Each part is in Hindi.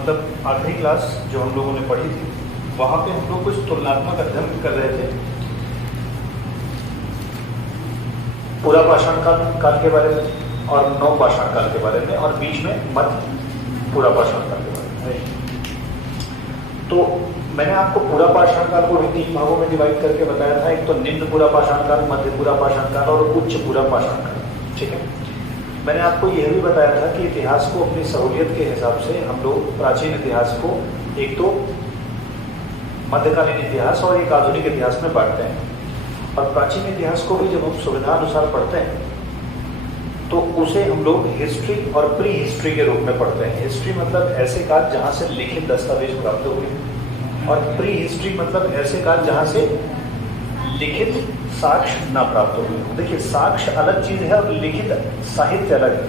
मतलब आखिरी क्लास जो हम लोगों ने पढ़ी थी वहाँ पे हम लोग कुछ तुलनात्मक अध्ययन कर रहे थे पूरा पाषाण काल के बारे में और नव पाषाण काल के बारे में और बीच में मध्य पूरा पाषाण काल के बारे में। तो मैंने आपको पूरा पाषाण काल को भी 3 भागों में डिवाइड करके बताया था, एक तो निम्न पूरा पाषाण काल, मध्य पूरा पाषाण काल और उच्च पूरा पाषाण काल। ठीक है, मैंने आपको यह भी बताया था कि इतिहास को अपनी सहूलियत के हिसाब से हम लोग प्राचीन इतिहास को एक तो मध्यकालीन इतिहास और एक आधुनिक इतिहास में बांटते हैं। और प्राचीन इतिहास को भी जब हम सुविधा अनुसार पढ़ते हैं तो उसे हम लोग हिस्ट्री और प्री हिस्ट्री के रूप में पढ़ते हैं। हिस्ट्री मतलब ऐसे काल जहाँ से लिखित दस्तावेज प्राप्त हुए और प्री हिस्ट्री मतलब ऐसे काल जहाँ से लिखित साक्ष्य ना प्राप्त हुए। देखिए, साक्ष्य अलग चीज है और लिखित साहित्य अलग है।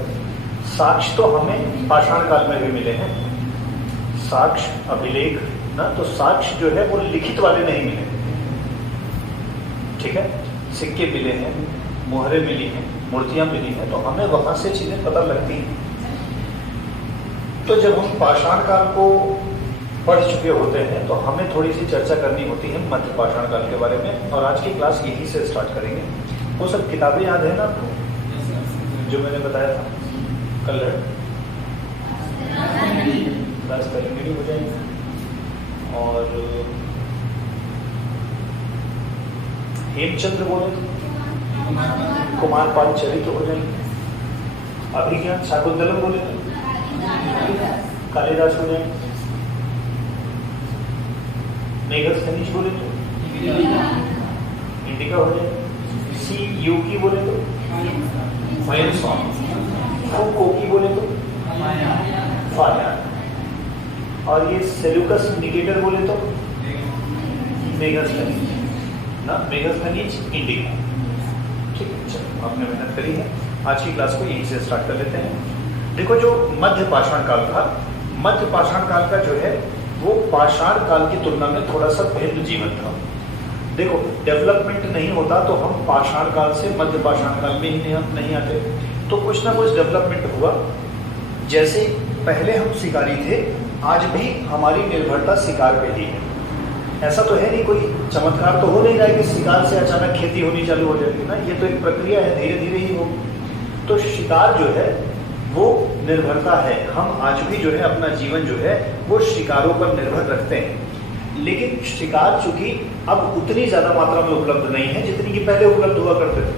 साक्ष्य तो हमें पाषाण काल में भी मिले हैं, साक्ष्य अभिलेख ना, तो साक्ष्य जो है वो लिखित वाले नहीं मिले। ठीक है, सिक्के मिले हैं, मोहरें मिली हैं, मूर्तियां मिली हैं, तो हमें वहां से चीजें पता लगती हैं। तो जब हम पाषाण काल को पढ़ चुके होते हैं तो हमें थोड़ी सी चर्चा करनी होती है मध्य पाषाण काल के बारे में, और आज की क्लास यहीं से स्टार्ट करेंगे। वो सब किताबें याद है ना आपको जो मैंने बताया था कल? क्लास करेंगे हो जाएगी। और हेमचंद्र बोले तो कुमार पाल चरित्र हो जाएंगे। अभिज्ञान शाकुंतलम बोले तो कालिदास हो जाएंगे। मेघस खनिज बोले तो इंडिका हो जाएंगे। सी यूकी बोले तो कोकी बोले तो फायान। और ये सेल्यूकस इंडिकेटर बोले तो मेघस खनिज ना, मेघस खनिज इंडिका। ठीक है, चलो आपने मेहनत करी है। आज की क्लास को यहीं से स्टार्ट कर लेते हैं। देखो, जो मध्य पाषाण काल था, मध्य पाषाण काल का जो है वो पाषाण काल की तुलना में थोड़ा सा भिन्न जीवन था। देखो, डेवलपमेंट नहीं होता तो हम पाषाण काल से मध्य पाषाण काल में ही नहीं आते, तो कुछ ना कुछ डेवलपमेंट हुआ। जैसे पहले हम शिकारी थे, आज भी हमारी निर्भरता शिकार पे ही है। ऐसा तो है नहीं, कोई चमत्कार तो हो नहीं रहा है कि शिकार से अचानक खेती होनी चालू हो जाएगी ना, ये तो एक प्रक्रिया है, धीरे धीरे ही हो। तो शिकार जो है वो निर्भरता है। हम आज भी जो है अपना जीवन जो है वो शिकारों पर निर्भर रखते हैं, लेकिन शिकार चूंकि अब उतनी ज्यादा मात्रा में उपलब्ध नहीं है जितनी कि पहले उपलब्ध हुआ करते थे।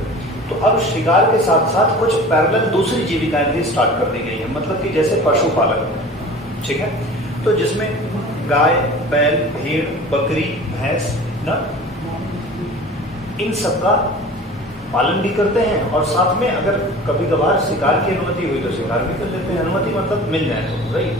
तो अब शिकार के साथ साथ कुछ पैरेलल दूसरी जीविकाएं भी स्टार्ट कर दी गई है, मतलब कि जैसे पशुपालन। ठीक है, तो जिसमें गाय, बैल, भेड़, बकरी, भैंस ना, इन सब का पालन भी करते हैं और साथ में अगर कभी कभार शिकार की अनुमति हुई तो शिकार भी कर लेते हैं। अनुमति मतलब मिल जाए तो, राइट।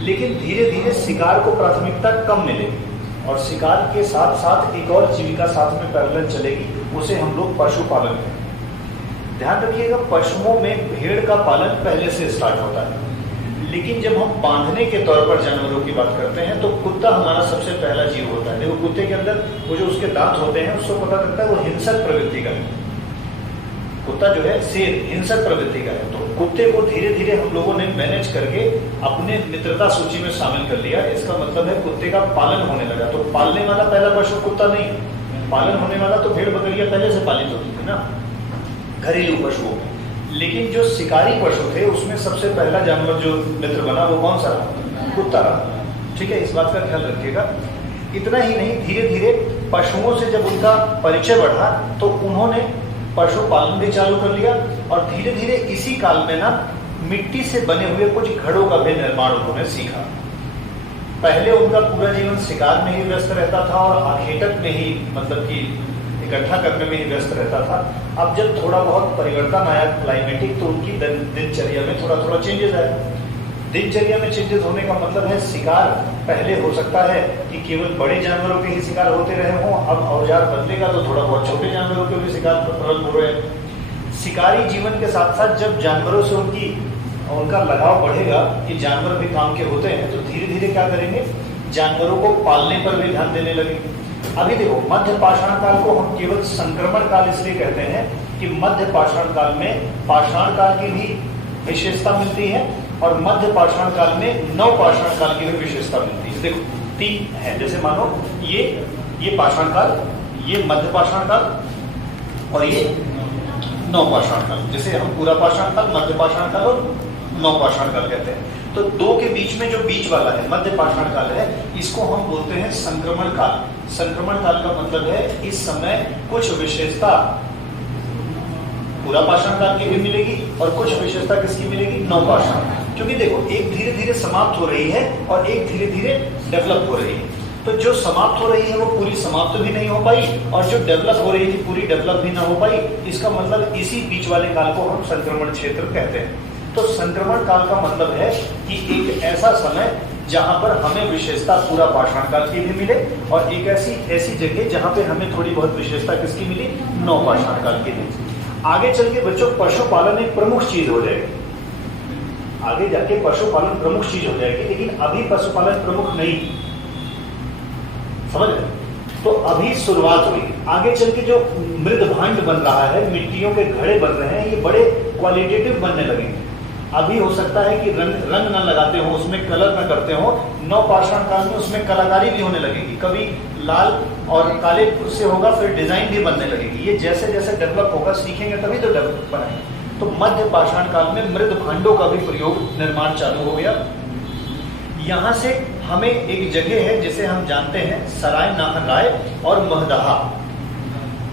लेकिन धीरे धीरे शिकार को प्राथमिकता कम मिलेगी और शिकार के साथ साथ एक और जीविका साथ में पैरेलल चलेगी, उसे हम लोग पशुपालन कहें। ध्यान रखिएगा, पशुओं में भेड़ का पालन पहले से स्टार्ट होता है, लेकिन जब हम बांधने के तौर पर जानवरों की बात करते हैं तो कुत्ता हमारा सबसे पहला जीव होता है। देखो, कुत्ते के अंदर वो जो उसके दांत होते हैं उसको पता लगता है वो हिंसक प्रवृत्ति का है। कुत्ता जो है शेर हिंसक प्रवृत्ति का है। तो कुत्ते को धीरे धीरे हम लोगों ने मैनेज करके अपने मित्रता सूची में शामिल कर लिया। इसका मतलब है कुत्ते का पालन होने लगा। तो पालने वाला पहला पशु कुत्ता नहीं, पालन होने वाला तो भेड़ बकरियां पहले से पालित होती थी ना, घरेलू पशुओं में। लेकिन जो शिकारी पशु थे उसमें सबसे पहला जानवर जो मित्र बना वो कौन सा रहा? कुत्ता रहा। ठीक है, इस बात का ख्याल रखिएगा। इतना ही नहीं, धीरे धीरे पशुओं से जब उनका परिचय बढ़ा तो उन्होंने पशुपालन भी चालू कर लिया और धीरे धीरे इसी काल में ना मिट्टी से बने हुए कुछ घड़ों का भी निर्माण उन्होंने सीखा। पहले उनका पूरा जीवन शिकार में ही व्यस्त रहता था और आखेटक में ही, मतलब कि इकट्ठा करने में ही व्यस्त रहता था। अब जब थोड़ा बहुत परिवर्तन आया क्लाइमेटिक, तो उनकी दिनचर्या में थोड़ा थोड़ा चेंजेस आए। दिनचर्या में चेंजेस होने का मतलब है शिकार पहले हो सकता है कि केवल बड़े जानवरों के ही शिकार होते रहे हों, अब औजार बदलेगा तो थोड़ा बहुत छोटे जानवरों के भी शिकार प्रबल हो रहे हैं। शिकारी जीवन के साथ साथ जब जानवरों से उनका लगाव बढ़ेगा कि जानवर भी काम के होते हैं, तो धीरे धीरे क्या करेंगे, जानवरों को पालने पर भी ध्यान देने लगेंगे। अभी देखो, मध्य पाषाण काल को हम केवल संक्रमण काल इसलिए कहते हैं कि मध्य पाषाण काल में पाषाण काल की भी विशेषता मिलती है और मध्य पाषाण काल में नव पाषाण काल की भी विशेषता मिलती है। देखो 3 है, जैसे मानो ये पाषाण काल, ये मध्य पाषाण काल और ये नव पाषाण काल। जैसे हम पूरा पाषाण काल, मध्य पाषाण काल और नव पाषाण काल कहते हैं। तो 2 के बीच में जो बीच वाला है मध्य पाषाण काल है, इसको हम बोलते हैं संक्रमण काल। संक्रमण काल का मतलब है इस समय कुछ विशेषता पूरा पाषाण काल की भी मिलेगी और कुछ विशेषता किसकी मिलेगी, नव पाषाण। क्योंकि देखो एक धीरे धीरे समाप्त हो रही है और एक धीरे धीरे डेवलप हो रही है। तो जो समाप्त हो रही है वो पूरी समाप्त भी नहीं हो पाई और जो डेवलप हो रही थी पूरी डेवलप भी ना हो पाई। इसका मतलब इसी बीच वाले काल को हम संक्रमण क्षेत्र कहते हैं। तो संक्रमण काल का मतलब है कि एक ऐसा समय जहां पर हमें विशेषता पूरा पाषाण काल की भी मिले और एक ऐसी जगह जहां पे हमें थोड़ी बहुत विशेषता किसकी मिली, नव पाषाण काल की मिली। आगे चल के बच्चों पशुपालन एक प्रमुख चीज हो जाएगी, आगे जाके पशुपालन प्रमुख चीज हो जाएगी, लेकिन अभी पशुपालन प्रमुख नहीं, समझ रहे? तो अभी शुरुआत हुई। आगे चल के जो मृद भांड बन रहा है, मिट्टियों के घड़े बन रहे हैं, ये बड़े क्वालिटेटिव बनने लगेंगे। अभी हो सकता है कि रंग न लगाते हो, उसमें कलर न करते हो, नव पाषाण काल में उसमें कलाकारी भी होने लगेगी। कभी लाल और काले से होगा, फिर डिजाइन भी बनने लगेगी। ये जैसे जैसे डेवलप होगा, सीखेंगे तभी तो डेवलप बनाएंगे। तो मध्य पाषाण काल में मृद भांडों का भी प्रयोग निर्माण चालू हो गया। यहां से हमें एक जगह है जिसे हम जानते हैं सराय नाहर राय और महदहा।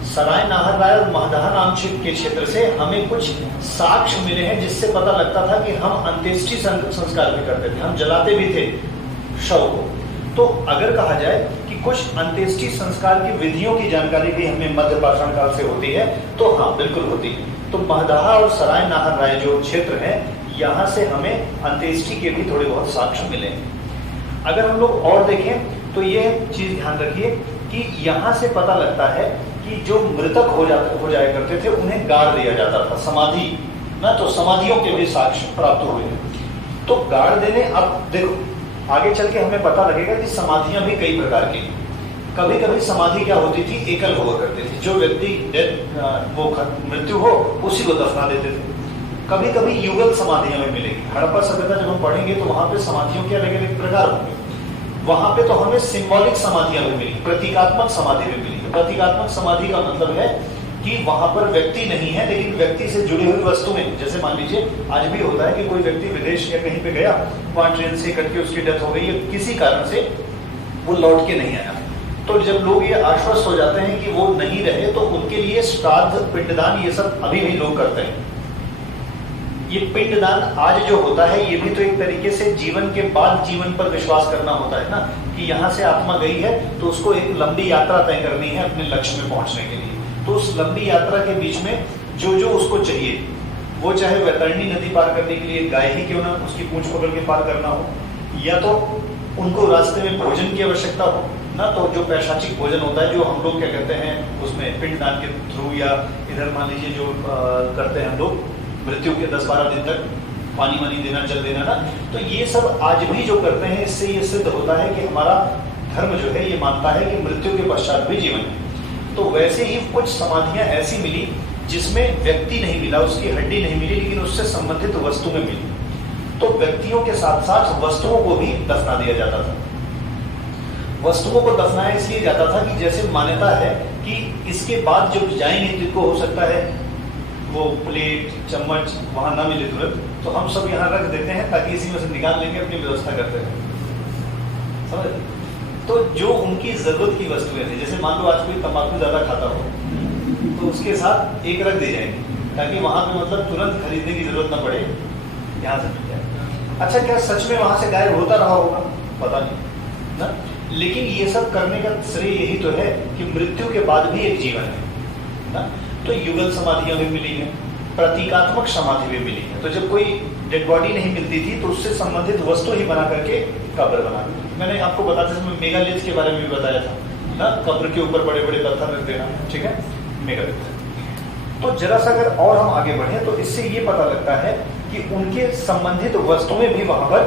सराय नाहर राय और महदहा नाम के क्षेत्र से हमें कुछ साक्ष्य मिले हैं जिससे पता लगता था कि हम अंत्येष्टि संस्कार भी करते थे, हम जलाते भी थे शव को। तो अगर कहा जाए कि कुछ अंत्येष्टि संस्कार की विधियों की जानकारी भी हमें मध्य पाषाण काल से होती है, तो हाँ बिल्कुल होती है। तो महदहा और सराय नाहर राय जो क्षेत्र है, यहाँ से हमें अंत्येष्टि के भी थोड़े बहुत साक्ष्य मिले। अगर हम लोग और देखें तो ये चीज ध्यान रखिए कि यहाँ से पता लगता है कि जो मृतक हो जाया करते थे उन्हें गाड़ दिया जाता था, समाधि ना, तो समाधियों के भी साक्ष्य प्राप्त हुए। तो गाड़ देने, अब देखो आगे चल के हमें पता लगेगा कि समाधियां भी कई प्रकार की। कभी कभी समाधि क्या होती थी, एकल हुआ करती थी, जो व्यक्ति वो मृत्यु हो उसी को दफना देते थे। कभी कभी युगल समाधियां में मिलेगी। हड़प्पा सभ्यता जब हम पढ़ेंगे तो वहां पे समाधियों के अलग अलग प्रकार होंगे। वहां पे तो हमें सिंबॉलिक समाधियां भी मिली, प्रतीकात्मक समाधि भी मिली। प्रतीकात्मक समाधि का मतलब है कि वहां पर व्यक्ति नहीं है, लेकिन व्यक्ति से जुड़ी हुई वस्तुएं, जैसे मान लीजिए आज भी होता है कि कोई व्यक्ति विदेश या कहीं पे गया, वहां ट्रेन से कट के उसकी डेथ हो गई या किसी कारण से वो लौट के नहीं आया, तो जब लोग ये आश्वस्त हो जाते हैं कि वो नहीं रहे, तो उनके लिए श्राद्ध, पिंडदान, ये सब अभी भी लोग करते हैं। ये पिंडदान आज जो होता है, ये भी तो एक तरीके से जीवन के बाद जीवन पर विश्वास करना होता है ना, कि यहाँ से आत्मा गई है तो उसको एक लंबी यात्रा तय करनी है अपने लक्ष्य में पहुंचने के लिए। तो उस लंबी यात्रा के बीच में जो जो उसको चाहिए, वो चाहे वैतरणी नदी पार करने के लिए गाय ही क्यों ना उसकी पूंछ पकड़ के पार करना हो, या तो उनको रास्ते में भोजन की आवश्यकता हो ना, तो जो पैशाचिक भोजन होता है, जो हम लोग क्या कहते हैं उसमें पिंडदान के थ्रू, या इधर मान लीजिए जो करते हैं हम लोग मृत्यु के 10-12 दिन तक पानी वानी देना, जल देना ना, तो ये सब आज भी जो करते हैं, इससे ये सिद्ध होता है कि हमारा धर्म जो है ये मानता है कि मृत्यु के पश्चात भी जीवन है। तो वैसे ही कुछ समाधियां ऐसी मिली जिसमें व्यक्ति नहीं मिला, उसकी हड्डी नहीं मिली, लेकिन उससे संबंधित वस्तुएं मिली। तो व्यक्तियों के साथ साथ वस्तुओं को भी दफना दिया जाता था। वस्तुओं को दफनाया इसलिए जाता था कि जैसे मान्यता है कि इसके बाद जब जाएंगे जिनको हो सकता है वो प्लेट चम्मच वहां ना मिले तुरंत, तो हम सब यहाँ रख देते हैं ताकि इसी में से निकाल लेंगे, अपनी व्यवस्था करते हैं, समझ? तो जो उनकी जरूरत की वस्तुएं थी, जैसे मान लो आज कोई तंबाकू ज्यादा खाता हो तो उसके साथ एक रख दी जाएगी ताकि वहां पे मतलब तुरंत खरीदने की जरूरत ना पड़े, यहाँ से मिल जाए। अच्छा, क्या सच में वहां से गायब होता रहा होगा, पता नहीं ना, लेकिन ये सब करने का श्रेय यही तो है कि मृत्यु के बाद भी एक जीवन है ना। तो युगल समाधियां भी मिली हैं, प्रतीकात्मक समाधि भी मिली है। तो जब कोई डेड बॉडी नहीं मिलती थी तो उससे संबंधित वस्तु ही बना करके कब्र बना। मैंने आपको बताते समय मेगालिथ के बारे में भी बताया था ना, कब्र के ऊपर बड़े बड़े पत्थर रख देना, ठीक है, मेगालिथ। तो जरा सा अगर और हम आगे बढ़े तो इससे ये पता लगता है कि उनके संबंधित वस्तुएं भी वहां पर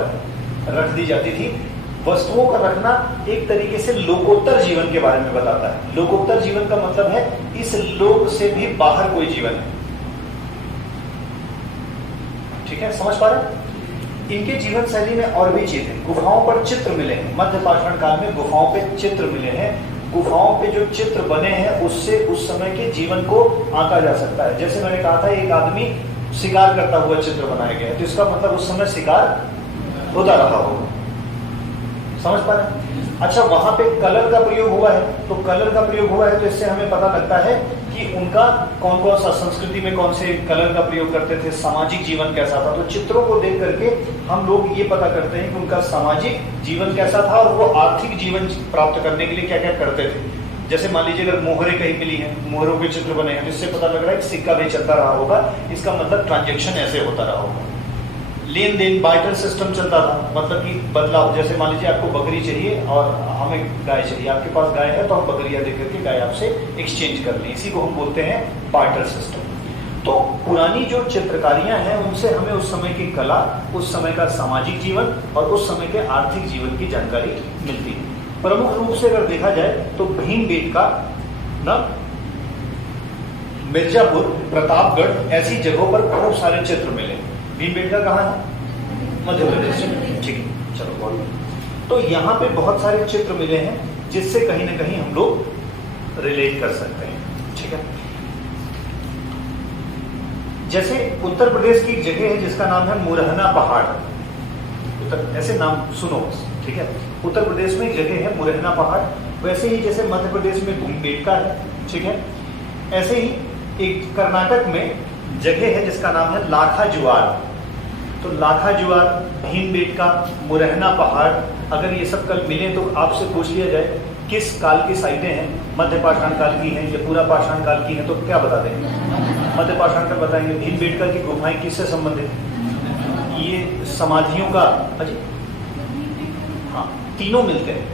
रख दी जाती थी। वस्तुओं का रखना एक तरीके से लोकोत्तर जीवन के बारे में बताता है। लोकोत्तर जीवन का मतलब है इस लोक से भी बाहर कोई जीवन है, ठीक है, समझ पा रहे हैं? इनके जीवन शैली में और भी चीजें, गुफाओं पर चित्र मिले हैं, मध्य पाषाण काल में गुफाओं पे चित्र मिले हैं। गुफाओं पे जो चित्र बने हैं उससे उस समय के जीवन को आंका जा सकता है। जैसे मैंने कहा था एक आदमी शिकार करता हुआ चित्र बनाया गया है, तो इसका मतलब उस समय शिकार होता रहा होगा। समझ पा रहे हैं? अच्छा, वहां पे कलर का प्रयोग हुआ है, तो कलर का प्रयोग हुआ है तो इससे हमें पता लगता है कि उनका कौन कौन सा संस्कृति में कौन से कलर का प्रयोग करते थे, सामाजिक जीवन कैसा था। तो चित्रों को देख करके हम लोग ये पता करते हैं कि उनका सामाजिक जीवन कैसा था और वो आर्थिक जीवन प्राप्त करने के लिए क्या क्या करते थे। जैसे मान लीजिए अगर मोहरे कहीं मिली है, मोहरों के चित्र बने हैं, जिससे पता लग रहा है कि सिक्का भी चलता रहा होगा, इसका मतलब ट्रांजेक्शन ऐसे होता रहा होगा। लेन देन बार्टर सिस्टम चलता था, मतलब कि बदलाव। जैसे मान लीजिए आपको बकरी चाहिए और हमें गाय चाहिए, आपके पास गाय है तो हम बकरियां दे करके गाय आपसे एक्सचेंज कर लें, इसी को हम बोलते हैं बार्टर सिस्टम। तो पुरानी जो चित्रकारियां हैं उनसे हमें उस समय की कला, उस समय का सामाजिक जीवन और उस समय के आर्थिक जीवन की जानकारी मिलती है। प्रमुख रूप से अगर देखा जाए तो भीमबेटका ना, मिर्जापुर, प्रतापगढ़ ऐसी जगहों पर खूब सारे चित्र मिले। भीमबेटका कहाँ है? मध्य प्रदेश में। ठीक है, चलो बहुत। तो यहाँ पे बहुत सारे चित्र मिले हैं जिससे कहीं ना कहीं हम लोग रिलेट कर सकते हैं। ठीक है, जैसे उत्तर प्रदेश की एक जगह है जिसका नाम है मुरहना पहाड़। ऐसे नाम सुनो, ठीक है। उत्तर प्रदेश में एक जगह है मुरहना पहाड़, वैसे ही जैसे मध्य प्रदेश में भीमबेटका है, ठीक है, ऐसे ही एक कर्नाटक में जगह है जिसका नाम है लाखा जुआर। तो लाखा जुआर, भीमबेटका, मुरहना पहाड़, अगर ये सब कल मिले तो आपसे पूछ लिया जाए किस काल की साइटें हैं, मध्य पाषाण काल की हैं या पूरा पाषाण काल की हैं, तो क्या बता देंगे? मध्य पाषाण काल बताएंगे। भीमबेटका की गुफाएं किससे संबंधित? ये समाधियों का, अजी हाँ, तीनों मिलते हैं।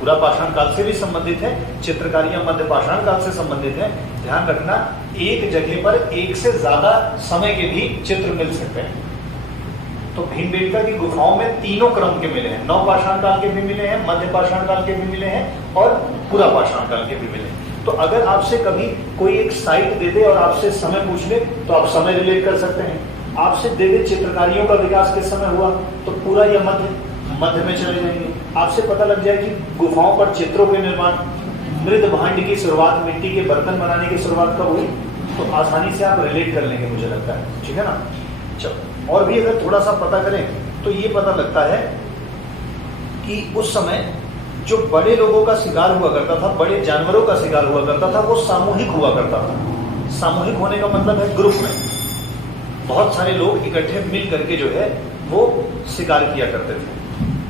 पूरा पाषाण काल से भी संबंधित है, चित्रकारियां मध्य पाषाण काल से संबंधित है। ध्यान रखना, एक जगह पर एक से ज्यादा समय के भी चित्र मिल सकते हैं। तो भीमबेटका की गुफाओं में तीनों क्रम के मिले हैं, नव पाषाण काल के भी मिले हैं, मध्य पाषाण काल के भी मिले हैं और पूरा पाषाण काल के भी मिले हैं। तो अगर आपसे कभी कोई एक साइट दे दे और आपसे समय पूछ ले तो आप समय रिलेट कर सकते हैं। आपसे दे दे चित्रकारियों का विकास किस समय हुआ, तो पूरा या मध्य में चले जाएंगे। आपसे पता लग जाए कि गुफाओं पर चित्रों के निर्माण, मृद भांड की शुरुआत, मिट्टी के बर्तन बनाने की शुरुआत कब हुई, तो आसानी से आप रिलेट कर लेंगे, मुझे लगता है। ठीक है ना। चलो, और भी अगर थोड़ा सा पता करें तो ये पता लगता है कि उस समय जो बड़े लोगों का शिकार हुआ करता था, बड़े जानवरों का शिकार हुआ करता था, वो सामूहिक हुआ करता था। सामूहिक होने का मतलब है ग्रुप में बहुत सारे लोग इकट्ठे मिल करके जो है वो शिकार किया करते थे।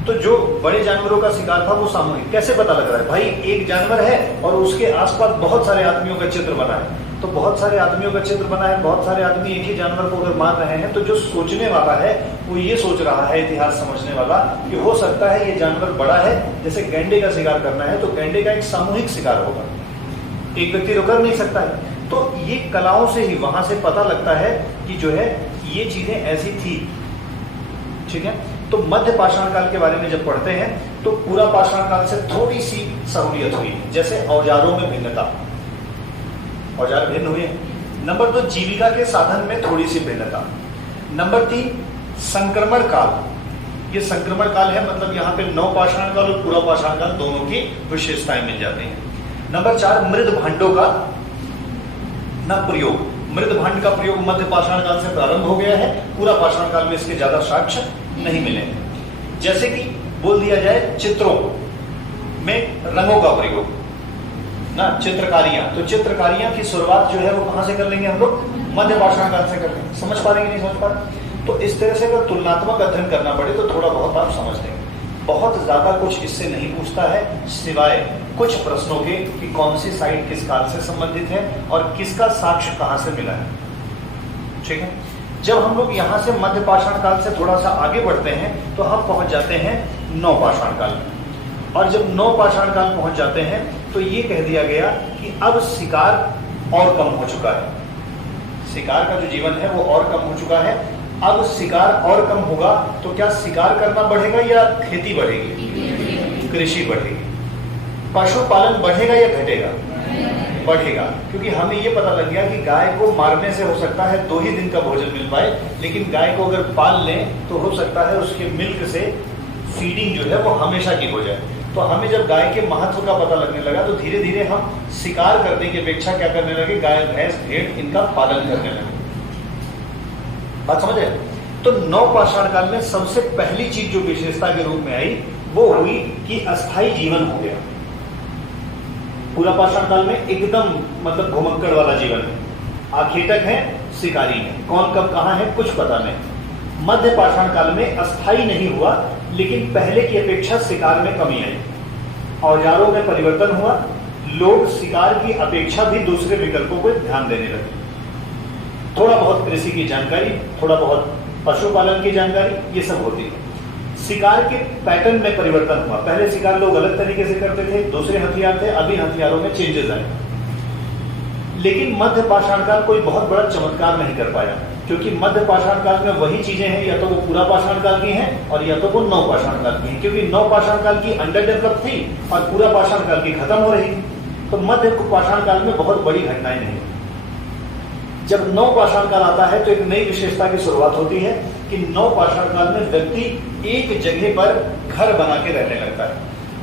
तो जो बड़े जानवरों का शिकार था वो सामूहिक। कैसे पता लग रहा है? भाई एक जानवर है और उसके आसपास बहुत सारे आदमियों का चित्र बना है, तो बहुत सारे आदमियों का चित्र बना है, बहुत सारे आदमी एक ही जानवर को अगर मार रहे हैं, तो जो सोचने वाला है वो ये सोच रहा है, इतिहास समझने वाला, कि हो सकता है ये जानवर बड़ा है। जैसे गैंडे का शिकार करना है तो गैंडे का एक सामूहिक शिकार होगा, एक व्यक्ति तो कर नहीं सकता है। तो ये कलाओं से ही वहां से पता लगता है कि जो है ये चीजें ऐसी थी। ठीक है। तो मध्य पाषाण काल के बारे में जब पढ़ते हैं तो पूरा पाषाण काल से थोड़ी सी सहूलियत हुई, जैसे औजारों में भिन्नता, औजार भिन्न हुए। नंबर 2, जीविका के साधन में थोड़ी सी भिन्नता। नंबर 3, संक्रमण काल। ये संक्रमण काल है, मतलब यहाँ पे नव पाषाण काल और पूरा पाषाण काल दोनों की विशेषताएं मिल जाती हैं। नंबर 4, मृद भांडों का न प्रयोग। मृद भांड का प्रयोग मध्य पाषाण काल से प्रारंभ हो गया है, पूरा पाषाण काल में इसके ज्यादा साक्ष्य नहीं मिले। जैसे कि बोल दिया जाए चित्रों में रंगों का प्रयोग ना, चित्रकारियां, तो चित्रकारियां की शुरुआत जो है वो कहां से कर लेंगे हम लोग? मध्य पाषाण काल से कर लेंगे। समझ पा रहे हैं नहीं समझ पा रहे? तो इस तरह से अगर तुलनात्मक अध्ययन करना पड़े तो थोड़ा बहुत आप समझ लेंगे। बहुत ज्यादा कुछ इससे नहीं पूछता है, सिवाय कुछ प्रश्नों के कि कौन सी साइट किस काल से संबंधित है और किसका साक्ष्य कहां से मिला है। ठीक है। जब हम लोग यहाँ से मध्य पाषाण काल से थोड़ा सा आगे बढ़ते हैं तो हम पहुंच जाते हैं नव पाषाण काल में। और जब नव पाषाण काल पहुंच जाते हैं तो ये कह दिया गया कि अब शिकार और कम हो चुका है। शिकार का जो जीवन है वो और कम हो चुका है। अब शिकार और कम होगा तो क्या शिकार करना बढ़ेगा या खेती बढ़ेगी? कृषि बढ़ेगी। पशुपालन बढ़ेगा या घटेगा? बढ़ेगा, क्योंकि हमें ये पता लग गया कि गाय को मारने से हो सकता है 2 ही दिन का भोजन मिल पाए, लेकिन गाय को अगर पाल लें तो हो सकता है उसके मिल्क से फीडिंग जो है वो हमेशा की हो जाए। तो हमें जब गाय के महत्व का पता लगने लगा तो धीरे धीरे हम शिकार करने की अपेक्षा क्या करने लगे, गाय भैंस भेड़ इनका पालन करने लगे। बात समझ रहे? तो नवपाषाण काल में सबसे पहली चीज जो विशेषता के रूप में आई वो हुई कि अस्थाई जीवन हो गया। पूरा पाषाण काल में एकदम मतलब घुमक्कड़ वाला जीवन है, आखेटक है, शिकारी है, कौन कब कहां है कुछ पता नहीं। मध्य पाषाण काल में अस्थाई नहीं हुआ, लेकिन पहले की अपेक्षा शिकार में कमी आई, औजारों में परिवर्तन हुआ, लोग शिकार की अपेक्षा भी दूसरे विकल्पों को ध्यान देने लगे। थोड़ा बहुत कृषि की जानकारी, थोड़ा बहुत पशुपालन की जानकारी, ये सब होती है। शिकार के पैटर्न में परिवर्तन हुआ, पहले शिकार लोग अलग तरीके से करते थे, दूसरे हथियार थे, अभी हथियारों में चेंजेस आए। लेकिन मध्य पाषाण काल कोई बहुत बड़ा चमत्कार नहीं कर पाया, क्योंकि मध्य पाषाण काल में वही चीजें हैं, या तो वो पूरा पाषाण काल की हैं और या तो वो नव पाषाण काल की हैं, क्योंकि नव पाषाण काल की अंडर डेवलप थी और पूरा पाषाण काल की खत्म हो रही थी। तो मध्य पाषाण काल में बहुत बड़ी घटनाएं नहीं। जब नव पाषाण काल आता है तो एक नई विशेषता की शुरुआत होती है कि नव पाषाण काल में व्यक्ति एक जगह पर घर बना के रहने लगता है,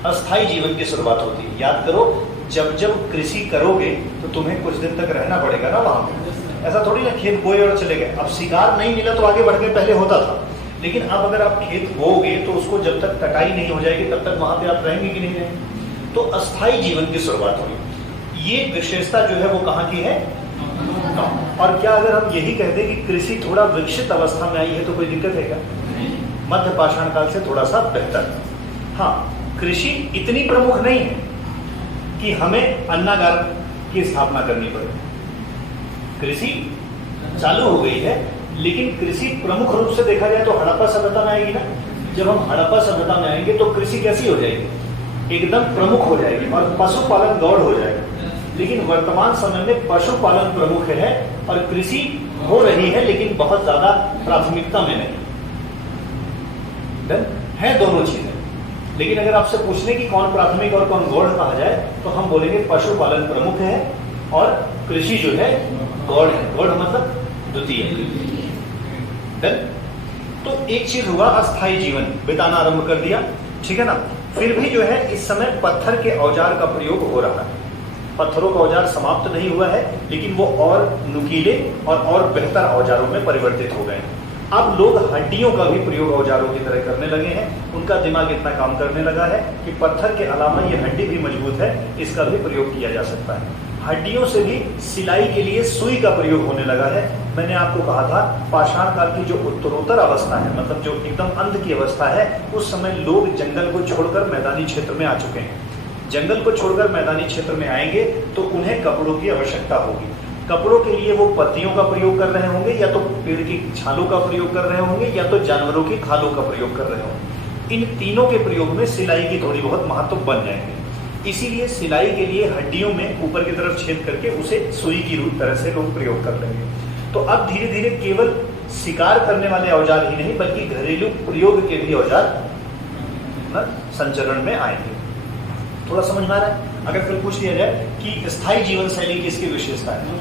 अस्थाई जीवन की शुरुआत होती है। याद करो, जब जब कृषि करोगे तो तुम्हें कुछ दिन तक रहना पड़ेगा ना वहां पे। ऐसा थोड़ी ना खेत बोए और चले गए। अब शिकार नहीं मिला तो आगे बढ़ के पहले होता था, लेकिन अब अगर आप खेत बोओगे तो उसको जब तक कटाई नहीं हो जाएगी तब तक वहां पे आप रहेंगे कि नहीं रहेंगे। तो अस्थाई जीवन की शुरुआत हुई। ये विशेषता जो है वो कहाँ की है? और क्या अगर हम यही कहते कि कृषि थोड़ा विकसित अवस्था में आई है तो कोई दिक्कत है क्या? मध्य पाषाण काल से थोड़ा सा बेहतर। हाँ, कृषि इतनी प्रमुख नहीं है कि हमें अन्नागार की स्थापना करनी पड़े। कृषि चालू हो गई है, लेकिन कृषि प्रमुख रूप से देखा जाए तो हड़प्पा सभ्यता में आएगी ना। जब हम हड़प्पा सभ्यता में आएंगे तो कृषि कैसी हो जाएगी? एकदम प्रमुख हो जाएगी और पशुपालन गौड़ हो जाएगा। लेकिन वर्तमान समय में पशुपालन प्रमुख है और कृषि हो रही है, लेकिन बहुत ज्यादा प्राथमिकता में नहीं है, दोनों चीजें। लेकिन अगर आपसे पूछने की कौन प्राथमिक और कौन गौड़ कहा जाए तो हम बोलेंगे पशुपालन प्रमुख है और कृषि जो है गौड़ है। गौड़ मतलब द्वितीय। तो एक चीज हुआ, अस्थाई जीवन बिताना आरंभ कर दिया, ठीक है ना। फिर भी जो है इस समय पत्थर के औजार का प्रयोग हो रहा है। पत्थरों का औजार समाप्त नहीं हुआ है, लेकिन वो और नुकीले और बेहतर औजारों में परिवर्तित हो गए। अब लोग हड्डियों का भी प्रयोग औजारों की तरह करने लगे हैं। उनका दिमाग इतना काम करने लगा है कि पत्थर के अलावा ये हड्डी भी मजबूत है, इसका भी प्रयोग किया जा सकता है। हड्डियों से भी सिलाई के लिए सुई का प्रयोग होने लगा है। मैंने आपको कहा था पाषाण काल की जो उत्तरोत्तर अवस्था है, मतलब जो एकदम अंत की अवस्था है, उस समय लोग जंगल को छोड़कर मैदानी क्षेत्र में आ चुके हैं। जंगल को छोड़कर मैदानी क्षेत्र में आएंगे तो उन्हें कपड़ों की आवश्यकता होगी। कपड़ों के लिए वो पत्तियों का प्रयोग कर रहे होंगे, या तो पेड़ की छालों का प्रयोग कर रहे होंगे, या तो जानवरों की खालों का प्रयोग कर रहे होंगे। इन तीनों के प्रयोग में सिलाई की थोड़ी बहुत महत्व बन जाएंगे। इसीलिए सिलाई के लिए हड्डियों में ऊपर की तरफ छेद करके उसे सुई की तरह से लोग प्रयोग कर लेंगे। तो अब धीरे धीरे केवल शिकार करने वाले औजार ही नहीं, बल्कि घरेलू प्रयोग के भी औजार संचरण में आएंगे। थोड़ा समझ में आ रहा है? अगर फिर पूछ लिया जाए कि स्थायी जीवन शैली किसकी विशेषता है?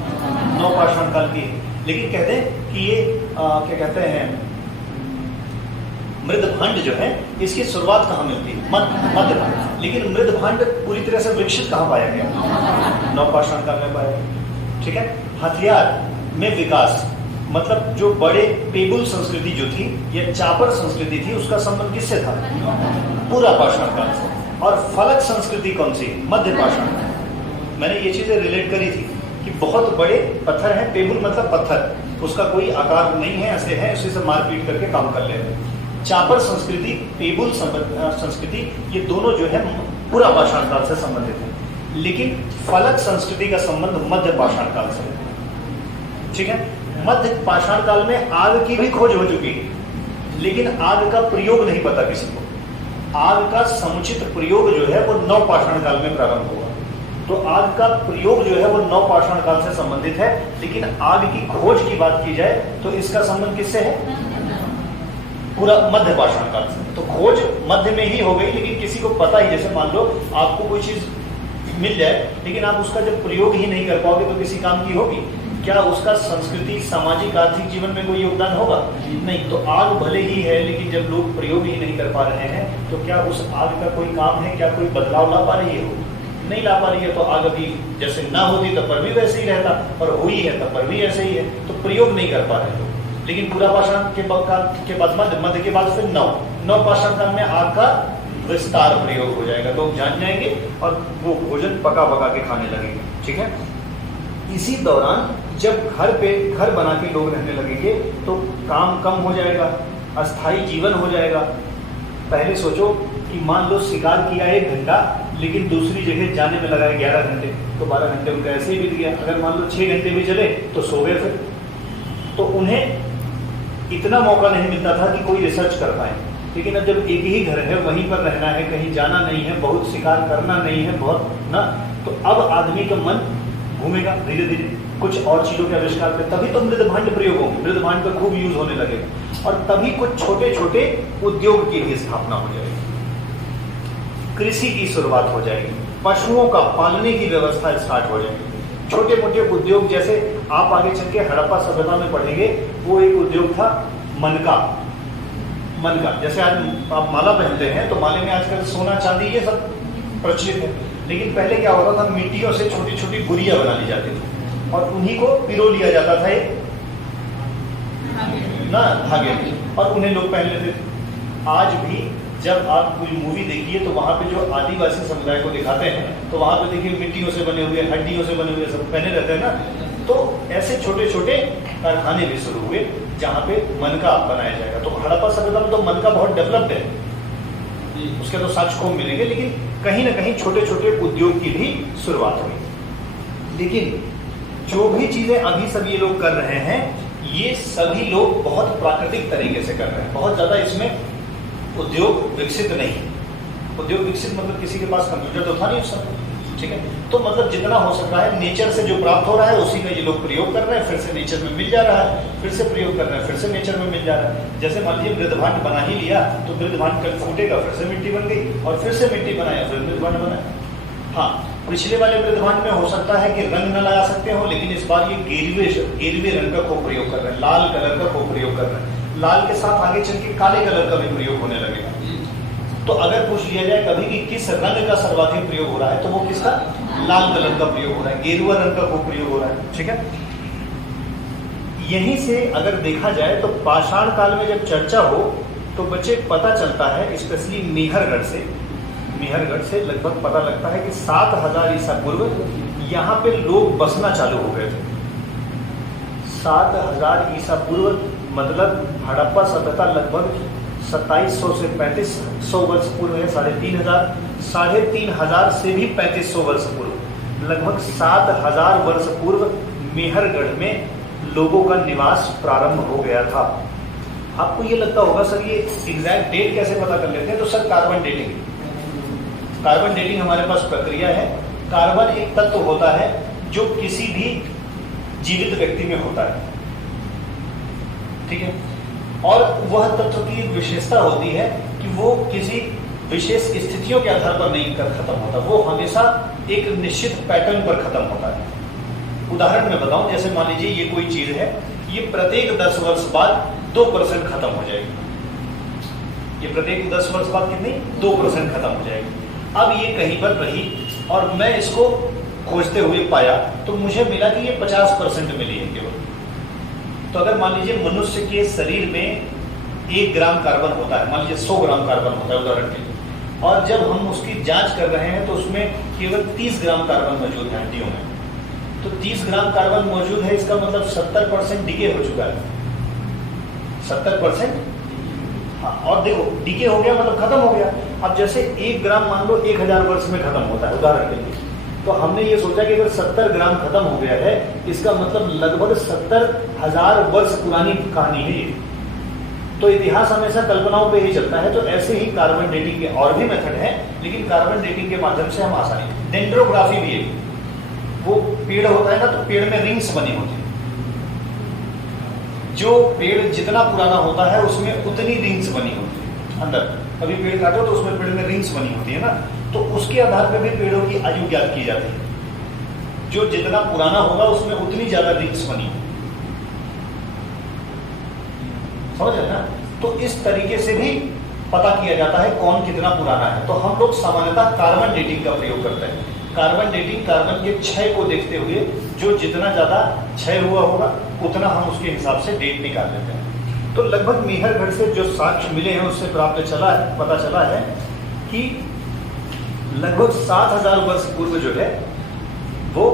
नवपाषाण काल की। लेकिन कहते हैं कि ये क्या कहते हैं, मृदभांड जो है इसकी शुरुआत कहाँ मिलती है? मध्य। लेकिन मृदभांड पूरी तरह से विकसित कहाँ पाया गया? नवपाषाण काल में पाया गया, ठीक है। हथियार में विकास, मतलब जो बड़े टेबुल संस्कृति जो थी या चापर संस्कृति थी, उसका संबंध किससे था? पूरा पाषाण काल से। और फलक संस्कृति कौन सी? मध्य पाषाण। मैंने ये चीजें रिलेट करी थी कि बहुत बड़े पत्थर हैं, टेबुल मतलब पत्थर, उसका कोई आकार नहीं है, ऐसे है, उसी से मारपीट करके काम कर लेते हैं। चापर संस्कृति, टेबुल संस्कृति, ये दोनों जो है पूरा पाषाण काल से संबंधित है। लेकिन फलक संस्कृति का संबंध मध्य पाषाण काल से, ठीक है। मध्य पाषाण काल में आग की भी खोज हो चुकी है, लेकिन आग का प्रयोग नहीं पता किसी को। आग का समुचित प्रयोग जो है वो नवपाषाण काल में प्रारंभ हुआ। तो आग का प्रयोग जो है वो नवपाषाण काल से संबंधित है, लेकिन आग की खोज की बात की जाए तो इसका संबंध किससे है? पूरा मध्य पाषाण काल से। तो खोज मध्य में ही हो गई, लेकिन किसी को पता ही, जैसे मान लो आपको कोई चीज मिल जाए, लेकिन आप उसका जब प्रयोग ही नहीं कर पाओगे तो किसी काम की होगी क्या? उसका संस्कृति, सामाजिक, आर्थिक जीवन में कोई योगदान होगा? नहीं। तो आग भले ही है, लेकिन जब लोग प्रयोग ही नहीं कर पा रहे हैं तो क्या उस आग का कोई काम है? क्या कोई बदलाव ला पा रही है? नहीं ला पा रही है। तो आग अभी जैसे ना होती तब पर भी वैसे ही रहता, और हुई है तब पर भी ऐसे ही है। तो प्रयोग नहीं कर पा रहे लोग। लेकिन पूरा पाषाण के बाद मध्य के बाद फिर नव पाषाण काल में आग का विस्तार प्रयोग हो जाएगा। लोग जान जाएंगे और वो भोजन पका के खाने लगेंगे। ठीक है। इसी दौरान जब घर बना के लोग रहने लगेंगे तो काम कम हो जाएगा, अस्थायी जीवन हो जाएगा। पहले सोचो कि मान लो शिकार किया 1 घंटा, लेकिन दूसरी जगह जाने में लगाए 11 घंटे, तो 12 घंटे उनका ऐसे ही बीत गया। अगर मान लो 6 घंटे भी चले तो सो गए फिर। तो उन्हें इतना मौका नहीं मिलता था कि कोई रिसर्च कर पाए। लेकिन अब जब एक ही घर है, वहीं पर रहना है, कहीं जाना नहीं है, बहुत शिकार करना नहीं है, बहुत ना, तो अब आदमी का मन घूमेगा धीरे धीरे कुछ और चीजों के आविष्कार पे। तभी तो मृदभांड प्रयोग होंगे, मृदभांड का खूब यूज होने लगेगा, और तभी कुछ छोटे छोटे उद्योग की भी स्थापना हो जाएगी, कृषि की शुरुआत हो जाएगी, पशुओं का पालने की व्यवस्था स्टार्ट हो जाएगी। छोटे मोटे उद्योग, जैसे आप आगे चल के हड़प्पा सभ्यता में पढ़ेंगे, वो एक उद्योग था मन का। जैसे आज आप माला पहनते हैं तो माले में आजकल सोना चांदी ये सब प्रचलित है, लेकिन पहले क्या होता था, मिट्टियों से छोटी छोटी गुड़िया बना ली जाती थी और उन्हीं को पिरो लिया जाता था एक ना धागे में, और उन्हें लोग पहन लेते थे। आज भी जब आप कोई मूवी देखिए तो वहाँ पे जो आदिवासी समुदाय को दिखाते हैं तो वहाँ पे देखिए मिट्टियों से बने हुए, हड्डियों से बने हुए सब पहने रहते हैं ना। तो ऐसे छोटे छोटे कारखाने भी शुरू हुए जहाँ पे मन का बनाया जाएगा। तो हड़प्पा सभ्यता में तो मन का बहुत डेवलप्ड है, उसके तो साक्ष्य को मिलेंगे, लेकिन कहीं ना कहीं छोटे छोटे उद्योग की भी शुरुआत हुई। लेकिन जो भी चीजें अभी सब ये लोग कर रहे हैं, ये सभी लोग बहुत प्राकृतिक तरीके से कर रहे हैं। बहुत ज्यादा इसमें उद्योग विकसित नहीं है। उद्योग विकसित मतलब किसी के पास कंप्यूटर तो था नहीं उस समय, ठीक है। तो मतलब जितना हो सकता है नेचर से जो प्राप्त हो रहा है उसी का ये लोग प्रयोग कर रहे हैं, फिर से नेचर में मिल जा रहा है, फिर से प्रयोग कर रहे हैं, फिर से नेचर में मिल जा रहा है। जैसे मान लीजिए मृदभांड बना ही लिया तो मृदभांड कल फूटेगा, फिर से मिट्टी बन गई, और फिर से मिट्टी बनाया, फिर मृदभांड बना। हाँ, पिछले वाले मृदभांड में हो सकता है कि रंग न लगा सकते हो, लेकिन इस बार ये गेरुए रंग का को प्रयोग कर रहे हैं, लाल कलर का को प्रयोग कर रहे हैं। लाल के साथ आगे चल के काले कलर का भी प्रयोग होने लगेगा। तो अगर पूछ लिया जाए कभी कि किस रंग का सर्वाधिक प्रयोग हो रहा है, तो वो किसका? लाल कलर का प्रयोग हो रहा है, गेरुआ रंग का वो प्रयोग हो रहा है। ठीक है। यहीं से अगर देखा जाए तो पाषाण काल में जब चर्चा हो तो बच्चे पता चलता है, स्पेशली मेहरगढ़ से लगभग पता लगता है कि 7000 ईसा पूर्व यहाँ पे लोग बसना चालू हो गए थे। 7000 ईसा पूर्व मतलब हड़प्पा सभ्यता लगभग 2700 से 3500 वर्ष पूर्व है, 3500 से भी 3500 वर्ष पूर्व, लगभग 7000 वर्ष पूर्व मेहरगढ़ में लोगों का निवास प्रारंभ हो गया था। आपको ये लगता होगा सर ये एग्जैक्ट डेट कैसे पता कर लेते हैं? तो सर कार्बन डेटिंग हमारे पास प्रक्रिया है। कार्बन एक तत्व होता है जो किसी भी जीवित व्यक्ति में होता है, ठीक है, और वह तत्व की विशेषता होती है कि वो किसी विशेष स्थितियों के आधार पर नहीं खत्म होता, वो हमेशा एक निश्चित पैटर्न पर खत्म होता है। उदाहरण में बताऊं, जैसे मान लीजिए ये कोई चीज है, ये प्रत्येक 10 वर्ष बाद 2% खत्म हो जाएगी। ये प्रत्येक 10 वर्ष बाद कितनी? 2% खत्म हो जाएगी। अब ये कहीं पर रही और मैं इसको खोजते हुए पाया तो मुझे मिला कि ये 50% मिली है केवल। तो अगर मान लीजिए मनुष्य के शरीर में 1 ग्राम कार्बन होता है, मान लीजिए 100 ग्राम कार्बन होता है उदाहरण के लिए, और जब हम उसकी जांच कर रहे हैं तो उसमें केवल 30 ग्राम कार्बन मौजूद है हड्डियों में। तो 30 ग्राम कार्बन मौजूद है, इसका मतलब 70% डिके हो चुका है। 70%, हाँ, और देखो डिके हो गया मतलब खत्म हो गया। अब जैसे 1 ग्राम मान लो 1000 वर्ष में खत्म होता है उदाहरण के लिए, तो हमने ये सोचा कि अगर 70 ग्राम खत्म हो गया है, इसका मतलब लगभग 70,000 वर्ष पुरानी कहानी है ये। तो इतिहास हमेशा कल्पनाओं पे ही चलता है। तो ऐसे ही कार्बन डेटिंग के और भी मेथड हैं, लेकिन कार्बन डेटिंग के माध्यम से हम आसानी। डेंड्रोग्राफी भी है, वो पेड़ होता है ना, तो पेड़ में रिंग्स बनी होती है। जो पेड़ जितना पुराना होता है उसमें उतनी रिंग्स बनी होती है अंदर। कभी पेड़ काटो तो उसमें पेड़ में रिंग्स बनी होती है ना, तो उसके आधार पर भी पेड़ों की आयु ज्ञात की जाती है। जो जितना पुराना होगा उसमें उतनी ज्यादा रिंग्स बनी, समझ रहे ना। तो इस तरीके से भी पता किया जाता है कौन कितना पुराना है। तो हम लोग सामान्यतः कार्बन डेटिंग का प्रयोग करते हैं। कार्बन डेटिंग कार्बन के क्षय को देखते हुए जो जितना ज्यादा क्षय हुआ होगा उतना हम उसके हिसाब से डेट निकाल लेते हैं। तो लगभग मेहरगढ़ से जो साक्ष्य मिले हैं उससे पता चला है कि लगभग 7000 वर्ष पूर्व जो है वो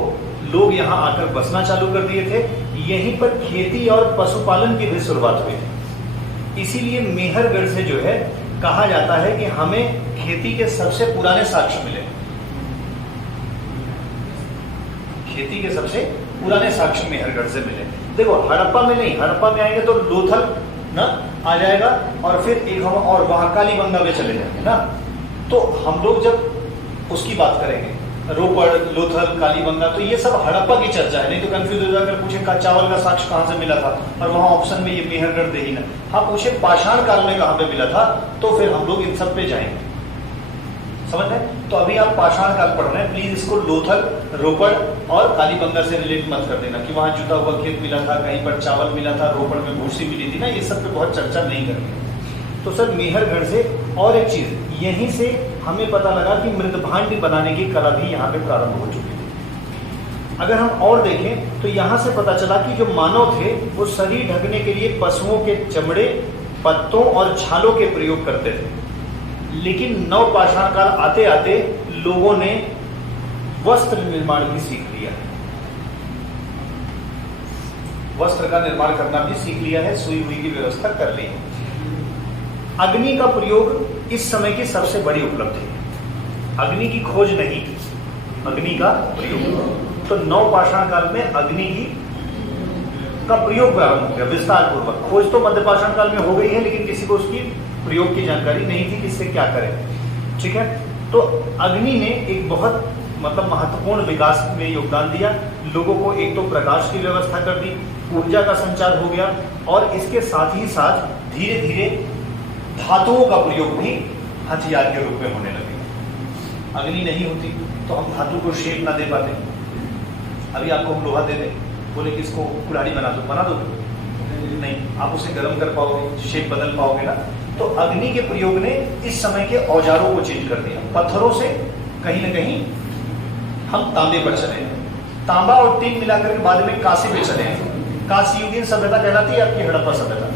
लोग यहाँ आकर बसना चालू कर दिए थे। यहीं पर खेती और पशुपालन की भी शुरुआत हुई थी। इसीलिए मेहरगढ़ से जो है कहा जाता है कि हमें खेती के सबसे पुराने साक्ष्य मिले। खेती के सबसे पुराने साक्ष्य मेहरगढ़ से मिले। देखो हड़प्पा में नहीं, हड़प्पा में आएंगे तो लोथल ना आ जाएगा और फिर एक हम और वहां कालीबंगा में चले जाएंगे ना। तो हम लोग जब उसकी बात करेंगे रोपड़, लोथल, कालीबंगा, तो ये सब हड़प्पा की चर्चा है। नहीं तो कंफ्यूज हो जाकर पूछे चावल का साक्ष्य कहाँ से मिला था, और वहां ऑप्शन में ये मेहरगढ़ दे ही ना। हाँ पूछे पाषाण काल में कहाँ पे मिला था, तो फिर हम लोग इन सब पे जाएंगे, समझ रहे। तो अभी आप पाषाण काल पढ़ रहे हैं, प्लीज इसको लोथल, रोपड़ और कालीबंगा से रिलेट मत कर देना कि वहां जुता हुआ खेत मिला था, कहीं पर चावल मिला था, रोपड़ में भूसी मिली थी ना, ये सब पे बहुत चर्चा नहीं करेंगे। तो सर मेहरगढ़ से और एक चीज, यहीं से हमें पता लगा कि मृदभांड बनाने की कला भी यहाँ पे प्रारंभ हो चुकी थी। अगर हम और देखें तो यहाँ से पता चला कि जो मानव थे वो शरीर ढकने के लिए पशुओं के चमड़े, पत्तों और छालों के प्रयोग करते थे। लेकिन नवपाषाण काल आते आते लोगों ने वस्त्र निर्माण भी सीख लिया, वस्त्र का निर्माण करना भी सीख लिया है, सुई हुई की व्यवस्था कर ली है। अग्नि का प्रयोग इस समय की सबसे बड़ी उपलब्धि है। अग्नि की खोज नहीं, अग्नि का प्रयोग। तो नवपाषाण काल में अग्नि का प्रयोग प्रारंभ हो गया विस्तार पूर्वक। खोज तो मध्यपाषाण काल में हो गई है, लेकिन किसी को उसकी प्रयोग की जानकारी नहीं थी कि इससे क्या करें, ठीक है। तो अग्नि ने एक बहुत महत्वपूर्ण विकास में योगदान दिया। लोगों को एक तो प्रकाश की व्यवस्था कर दी, ऊर्जा का संचार हो गया, और इसके साथ ही साथ धीरे धीरे धातुओं का प्रयोग भी हथियार के रूप में होने लगे। अग्नि नहीं होती तो हम धातु को शेप ना दे पाते। अभी आपको हम लोहा दे दें, बोले कि इसको कुल्हाड़ी बना दो नहीं, आप उसे गर्म कर पाओगे, शेप बदल पाओगे ना। तो अग्नि के प्रयोग ने इस समय के औजारों को चेंज कर दिया। पत्थरों से कहीं ना कहीं हम तांबे पर चले हैं, तांबा और टीन मिलाकर के बाद में कांसे पे चले हैं। कांस्ययुगीन सभ्यता कहलाती है आपकी हड़प्पा सभ्यता।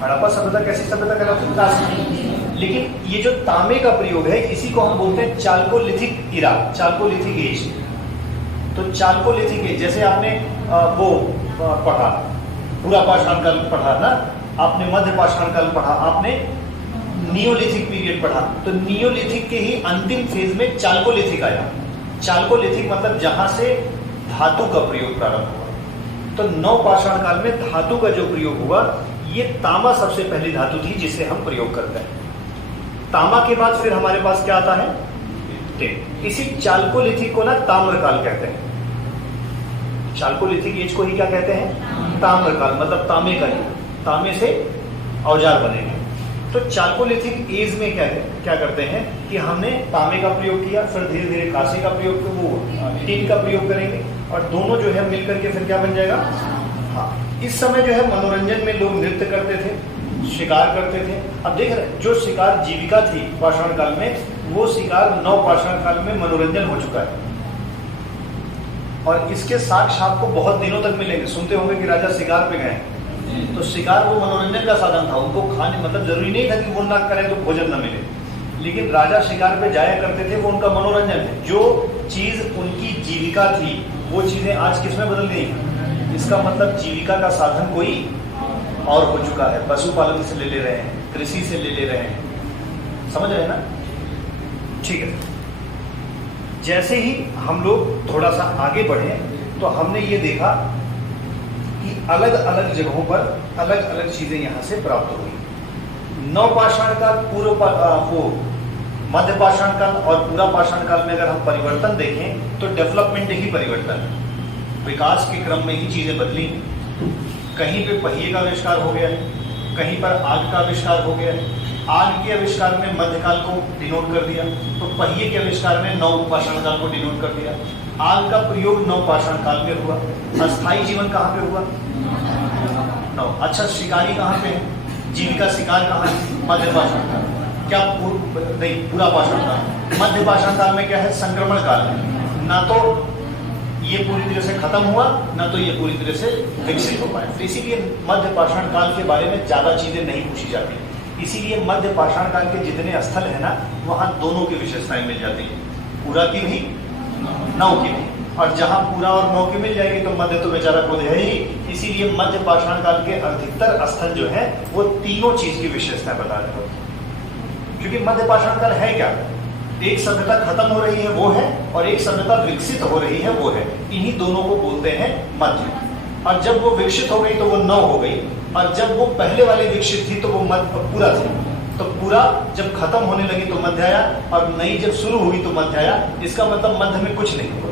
हड़प्पा सभ्यता कैसी सभ्यता कहलाती है? कांस्य। लेकिन ये जो तांबे का प्रयोग है इसी को हम बोलते हैं चाल्कोलिथिक इरा, चाल्कोलिथिक एज। तो चाल्कोलिथिक एज, जैसे आपने वो पढ़ा पूरा पाषाण काल पढ़ा ना, आपने मध्य पाषाण काल पढ़ा, आपने नियोलिथिक पीरियड पढ़ा, तो नियोलिथिक के ही अंतिम फेज में चाल्कोलिथिक आया। चाल्कोलिथिक मतलब जहां से धातु का प्रयोग प्रारंभ हुआ। तो नवपाषाण काल में धातु का जो प्रयोग हुआ, ये तांबा सबसे पहली धातु थी जिसे हम प्रयोग करते हैं। तांबा के बाद फिर हमारे पास क्या आता है? टिन। इसी चाल्कोलिथिक को ना ताम्रकाल कहते हैं। चाल्कोलिथिक एज को ही क्या कहते हैं? ताम्रकाल, मतलब तांबे का युग। तांबे से औजार बनेंगे। तो चाल्कोलिथिक एज में क्या करते हैं कि हमने तांबे का प्रयोग किया, फिर धीरे धीरे कांसे का प्रयोग, वो टिन का प्रयोग करेंगे, और दोनों जो है मिलकर के फिर क्या बन जाएगा? हाँ, इस समय जो है मनोरंजन में लोग नृत्य करते थे, शिकार करते थे। अब देख रहे हैं, जो शिकार जीविका थी पाषाण काल में, वो शिकार नवपाषाण काल में मनोरंजन हो चुका है। और इसके साक्ष्य आपको बहुत दिनों तक मिलेंगे। सुनते होंगे कि राजा शिकार पे गए, तो शिकार वो मनोरंजन का साधन था। उनको खाने जरूरी नहीं था कि वो ना करें तो भोजन न मिले, लेकिन राजा शिकार पे जाया करते थे, वो उनका मनोरंजन है। जो चीज उनकी जीविका थी वो चीजें आज किसमें बदल गई? इसका मतलब जीविका का साधन कोई और हो चुका है। पशुपालन से ले रहे हैं, कृषि से ले रहे हैं, समझ रहे हैं ना? ठीक है। जैसे ही हम लोग थोड़ा सा आगे बढ़े तो हमने ये देखा कि अलग अलग जगहों पर अलग अलग चीजें यहाँ से प्राप्त हुई। नवपाषाण काल, वो मध्य पाषाण काल और पूरा पाषाण काल में अगर हम परिवर्तन देखें तो डेवलपमेंट ही परिवर्तन है। विकास के क्रम में ही चीजें बदली। कहीं पे पहिए का आविष्कार हो गया है, कहीं पर आग का आविष्कार हो गया, आग के आविष्कार में मध्यकाल को डिनोट कर दिया, तो पहिए के आविष्कार में नवपाषाण काल को डिनोट कर दिया। आग का प्रयोग नवपाषाण काल में हुआ। अस्थायी जीवन कहाँ पे हुआ? नव। अच्छा, शिकारी कहाँ पे है? जीविका शिकार कहाँ है? मध्यपाषाण काल। क्या नहीं, पूरा पाषाण काल। मध्यपाषाण काल में क्या है? संक्रमण काल है। ना तो ये पूरी तरह से खत्म हुआ, ना तो ये पूरी तरह से विकसित हो पाया। तो इसीलिए मध्य पाषाण काल के बारे में ज्यादा चीजें नहीं पूछी जाती। इसीलिए मध्य पाषाण काल के जितने स्थल है ना, वहां दोनों की विशेषताएं मिल जाती है, पूरा की भी, नव की भी। और जहां पूरा और नव की मिल जाएगी तो मध्य तो बेचारा खुद है ही। इसीलिए मध्य पाषाण काल के अधिकतर स्थल जो है वो तीनों चीज की विशेषताएं बता रहे होते हैं। क्योंकि मध्य पाषाण काल है क्या? एक सभ्यता खत्म हो रही है वो है, और एक सभ्यता विकसित हो रही है वो है। इन्हीं दोनों को बोलते हैं मध्य। और जब वो विकसित हो गई तो वो नव हो गई, और जब वो पहले वाली विकसित थी तो वो मध्य पूरा थी। तो पूरा जब खत्म होने लगी तो मध्य आया, और नई जब शुरू हुई तो मध्य आया। इसका मतलब मध्य में कुछ नहीं हुआ।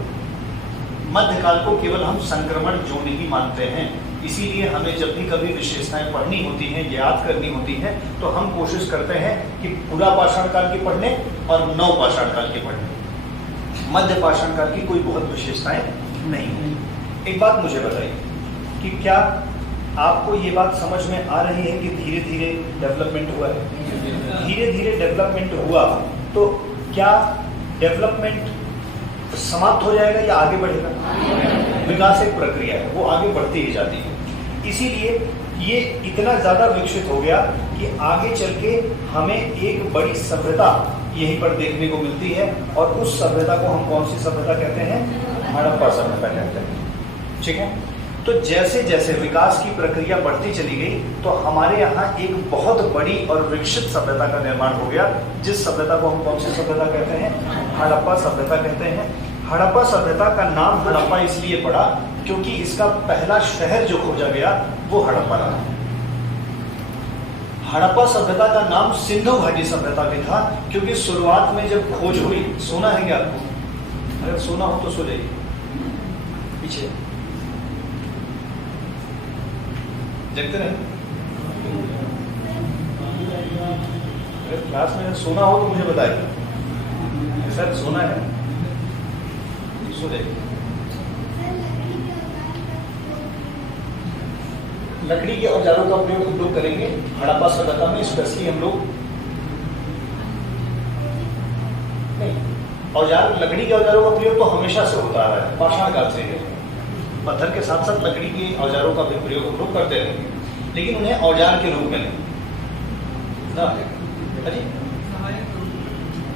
मध्यकाल को केवल हम संक्रमण जोन ही मानते हैं। इसीलिए हमें जब भी कभी विशेषताएं पढ़नी होती हैं, याद करनी होती हैं, तो हम कोशिश करते हैं कि पूरा पाषाण काल की पढ़ने और नव पाषाण काल की पढ़ने। मध्य पाषाण काल की कोई बहुत विशेषताएं नहीं होती। एक बात मुझे बताइए कि क्या आपको ये बात समझ में आ रही है कि धीरे धीरे डेवलपमेंट हुआ है? धीरे धीरे डेवलपमेंट हुआ तो क्या डेवलपमेंट समाप्त हो जाएगा या आगे बढ़ेगा? विकास एक प्रक्रिया है, वो आगे बढ़ती ही जाती है। इसीलिए ये इतना ज्यादा विकसित हो गया कि आगे चल के हमें एक बड़ी सभ्यता यहीं पर देखने को मिलती है, और उस सभ्यता को हम कौन सी सभ्यता कहते हैं? हड़प्पा सभ्यता कहते हैं। ठीक है, तो जैसे जैसे विकास की प्रक्रिया बढ़ती चली गई तो हमारे यहाँ एक बहुत बड़ी और विकसित सभ्यता का निर्माण हो गया, जिस सभ्यता को हम कौन सी सभ्यता कहते हैं? हड़प्पा सभ्यता कहते हैं। हड़प्पा सभ्यता का नाम हड़प्पा इसलिए पड़ा क्योंकि इसका पहला शहर जो खोजा गया वो हड़प्पा रहा। हड़प्पा सभ्यता का नाम सिंधु घाटी सभ्यता भी था, क्योंकि शुरुआत में जब खोज हुई, सोना है क्या आपको? अगर सोना हो तो सो जाइए पीछे, देखते रहे। अगर क्लास में सोना हो तो मुझे बताइए। सर सोना है, सो जाइए। लकड़ी के औजारों का उपयोग हम लोग करेंगे हड़प्पा सभ्यता में, स्पेशली हम लोग नहीं, औजार लकड़ी के औजारों का प्रयोग तो हमेशा से होता आ रहा है, पाषाण काल से ही। पत्थर के साथ साथ लकड़ी के औजारों का भी प्रयोग हम लोग करते रहेंगे, लेकिन उन्हें औजार के रूप में नहीं,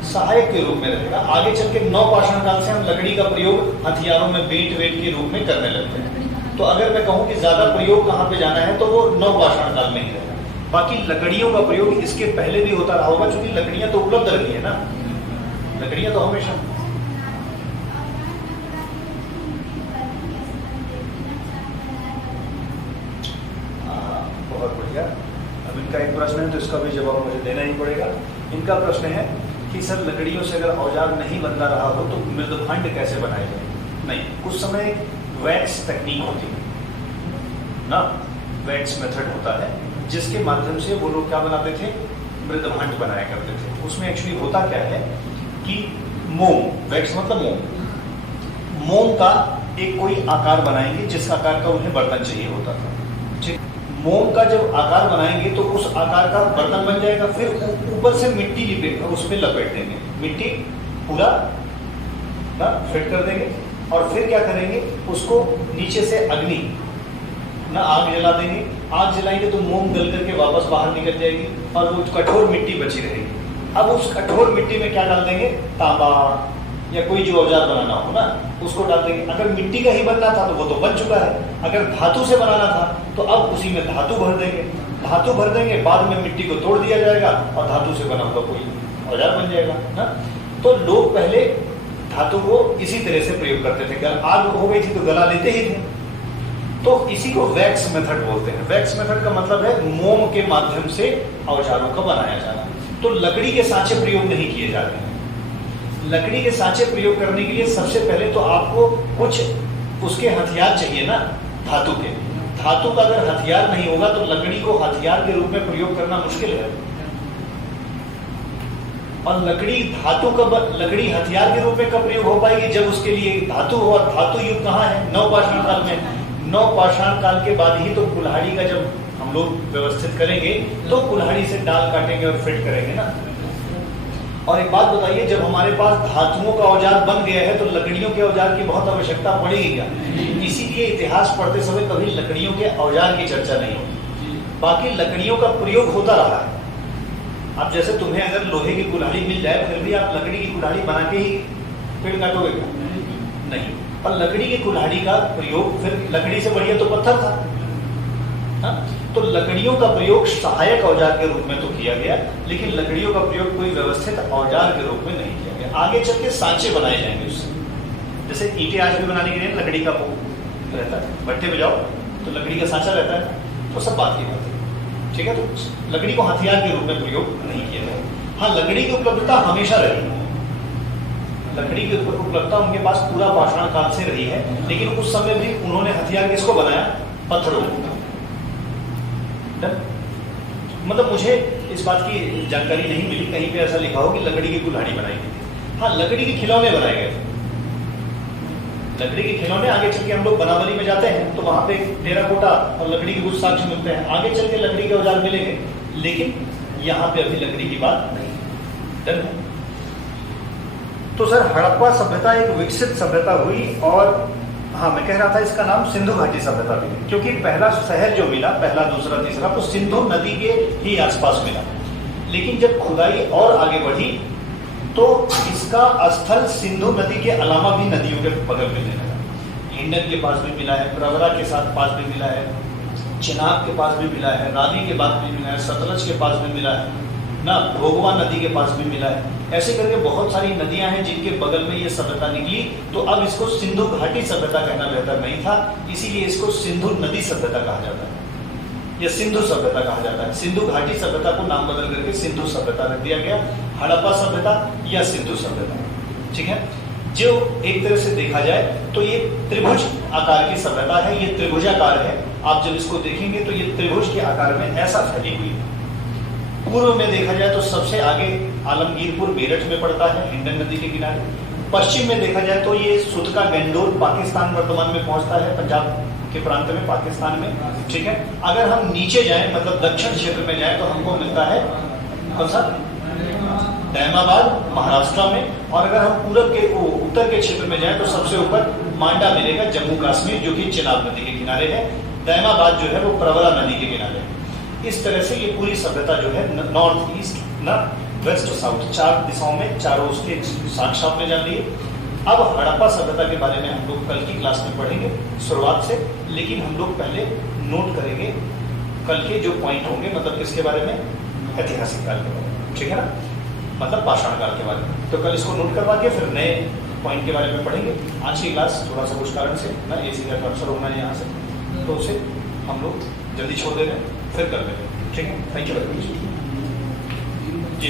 सहायक के रूप में रहेगा। आगे चल के नवपाषाण काल से हम लकड़ी का प्रयोग हथियारों में बेट के रूप में करने लगते हैं। तो अगर मैं कहूं कि ज्यादा प्रयोग कहाँ पे जाना है तो वो नवपाषाण काल में ही रहेगा। बाकी लकड़ियों का प्रयोग इसके पहले भी होता रहा होगा, क्योंकि लकड़ियां तो उपलब्ध रहती है ना, लकड़ियां तो हमेशा। बहुत बढ़िया। अब इनका एक प्रश्न है तो इसका भी जवाब मुझे देना ही पड़ेगा। इनका प्रश्न है कि सर लकड़ियों से अगर औजार नहीं बनता रहा हो तो मृदभांड कैसे बनाएगा? नहीं, उस समय वैक्स तकनीक होती है ना, वैक्स मेथड होता है, जिसके माध्यम से वो लोग क्या बनाते थे? मृदभांड बनाया करते थे। उसमें एक्चुअली होता क्या है कि मोम, वैक्स मतलब मोम, मोम का एक कोई आकार बनाएंगे जिस आकार का उन्हें बर्तन चाहिए होता था। ठीक, मोम का जब आकार बनाएंगे तो उस आकार का बर्तन बन जाएगा, फिर ऊपर से मिट्टी उस पर लपेट देंगे, मिट्टी पूरा ना फिट कर देंगे, और फिर क्या करेंगे? उसको नीचे से अग्नि ना आग जला देंगे। आग जलाएंगे तो मोम गल करके वापस बाहर निकल जाएगी और वो कठोर मिट्टी बची रहेगी। अब उस कठोर मिट्टी में क्या डाल देंगे? तांबा या कोई जो औजार बनाना हो ना उसको डाल देंगे। अगर मिट्टी का ही बनना था तो वो तो बन चुका है, अगर धातु से बनाना था तो अब उसी में धातु भर देंगे। धातु भर देंगे, बाद में मिट्टी को तोड़ दिया जाएगा और धातु से बना हुआ कोई औजार बन जाएगा ना। तो लोग पहले धातु को इसी तरह से प्रयोग करते थे। आग हो गई थी तो गला लेते ही थे, तो इसी को वैक्स मेथड बोलते हैं। वैक्स मेथड का मतलब है मोम के माध्यम से औजारों का बनाया जाना। तो लकड़ी के सांचे प्रयोग नहीं किए जाते हैं। लकड़ी के सांचे प्रयोग करने के लिए सबसे पहले तो आपको कुछ उसके हथियार चाहिए ना, धातु के। धातु का अगर हथियार नहीं होगा तो लकड़ी को हथियार के रूप में प्रयोग करना मुश्किल है। और लकड़ी हथियार के रूप में कब प्रयोग हो पाएगी? जब उसके लिए धातु हो। और धातु युग कहाँ है? नवपाषाण काल में। नवपाषाण काल के बाद ही तो कुल्हाड़ी का जब हम लोग व्यवस्थित करेंगे तो कुल्हाड़ी से डाल काटेंगे और फिट करेंगे ना। और एक बात बताइए, जब हमारे पास धातुओं का औजार बन गया है तो लकड़ियों के औजार की बहुत आवश्यकता पड़ेगी क्या? इसीलिए इतिहास पढ़ते समय कभी लकड़ियों के औजार की चर्चा नहीं होती। बाकी लकड़ियों का प्रयोग होता रहा है। अब जैसे तुम्हें अगर लोहे की कुल्हाड़ी मिल जाए फिर भी आप लकड़ी की कुल्हाड़ी बना के ही पेड़ काटोगे क्या? नहीं। और लकड़ी की कुल्हाड़ी का प्रयोग फिर लकड़ी से बढ़िया तो पत्थर था। हा? तो लकड़ियों का प्रयोग सहायक औजार के रूप में तो किया गया, लेकिन लकड़ियों का प्रयोग कोई व्यवस्थित औजार के रूप में नहीं किया गया। आगे चल के सांचे बनाए जाएंगे उससे। जैसे ईंटें आज भी बनाने के लिए लकड़ी का वो रहता है, भट्टे पे जाओ तो लकड़ी का सांचा रहता है। तो सब बात की बात है, ठीक है। तो लकड़ी को हथियार के रूप में प्रयोग नहीं किया गया। हाँ, लकड़ी की उपलब्धता हमेशा रही है। लकड़ी की उपलब्धता उनके पास पूरा पाषाण काल से रही है, लेकिन उस समय भी उन्होंने हथियार किसको बनाया? पत्थरों को। मतलब मुझे इस बात की जानकारी नहीं मिली, कहीं पे ऐसा लिखा हो कि लकड़ी की कुल्हाड़ी बनाई गई थी। हाँ, लकड़ी के खिलौने बनाए गए थे। लकड़ी के खिलौने आगे चल के हम लोग बनावली में जाते हैं तो वहां पे टेराकोटा और लकड़ी के कुछ साक्ष्य मिलते हैं। आगे चल के लकड़ी के औजार मिलेंगे, लेकिन यहाँ पे अभी लकड़ी की बात नहीं। डन है? तो सर, हड़प्पा सभ्यता एक विकसित सभ्यता हुई। और हाँ, मैं कह रहा था इसका नाम सिंधु घाटी सभ्यता भी, क्योंकि पहला शहर जो मिला, पहला दूसरा तीसरा, तो सिंधु नदी के ही आसपास मिला। लेकिन जब खुदाई और आगे बढ़ी तो इसका स्थल सिंधु नदी के अलावा भी नदियों के बगल में मिला है। हिंडन के पास भी मिला है, प्रवरा के साथ पास भी मिला है, चिनाब के पास भी मिला है, रावी के पास भी मिला है, सतलज के पास भी मिला है ना, भोगवा नदी के पास भी मिला है। ऐसे करके बहुत सारी नदियां हैं जिनके बगल में ये सभ्यता निकली। तो अब इसको सिंधु घाटी सभ्यता कहना बेहतर नहीं था, इसीलिए इसको सिंधु नदी सभ्यता कहा जाता है या सिंधु सभ्यता कहा जाता है। सिंधु घाटी सभ्यता को नाम बदल करके सिंधु सभ्यता रख दिया गया, हड़प्पा सभ्यता या सिंधु सभ्यता, ठीक है। जो एक तरह से देखा जाए तो ये त्रिभुज आकार की सभ्यता है, ये त्रिभुजाकार है। आप जब इसको देखेंगे तो ये त्रिभुज के आकार में ऐसा फैली हुई है। पूर्व में देखा जाए तो सबसे आगे आलमगीरपुर मेरठ में पड़ता है, हिंडन नदी के किनारे। पश्चिम में देखा जाए तो ये सुतका गंडोर पाकिस्तान वर्तमान में पहुंचता है, पंजाब के प्रांत में, पाकिस्तान में, ठीक है। अगर हम नीचे जाएं, मतलब दक्षिण क्षेत्र में जाएं, तो हमको मिलता है कौन सा? दहमाबाद, महाराष्ट्र में। और अगर हम पूरब के उत्तर के क्षेत्र में जाएं तो सबसे ऊपर मांडा मिलेगा, जम्मू कश्मीर, जो कि चिनाब नदी के किनारे है। दहमाबाद जो है वो प्रवरा नदी के किनारे है। इस तरह से ये पूरी सभ्यता जो है नॉर्थ ईस्ट ना वेस्ट साउथ, चार दिशाओं में, चारों उसके साक्ष्य आपने जान लिए। अब हड़प्पा सभ्यता के बारे में हम लोग कल की क्लास में पढ़ेंगे शुरुआत से, लेकिन हम लोग पहले नोट करेंगे कल के जो पॉइंट होंगे, मतलब किसके बारे में? ऐतिहासिक काल के बारे में, ठीक है ना, मतलब पाषाण काल के बारे में। तो कल इसको नोट करवा के फिर नए पॉइंट के बारे में पढ़ेंगे। आज की क्लास थोड़ा सा कुछ कारण से ना एसी का ट्रांसफर होना है यहाँ से, तो उसे हम लोग जल्दी छोड़ दे रहे हैं, फिर कर देंगे, ठीक है। Thank you very much ji.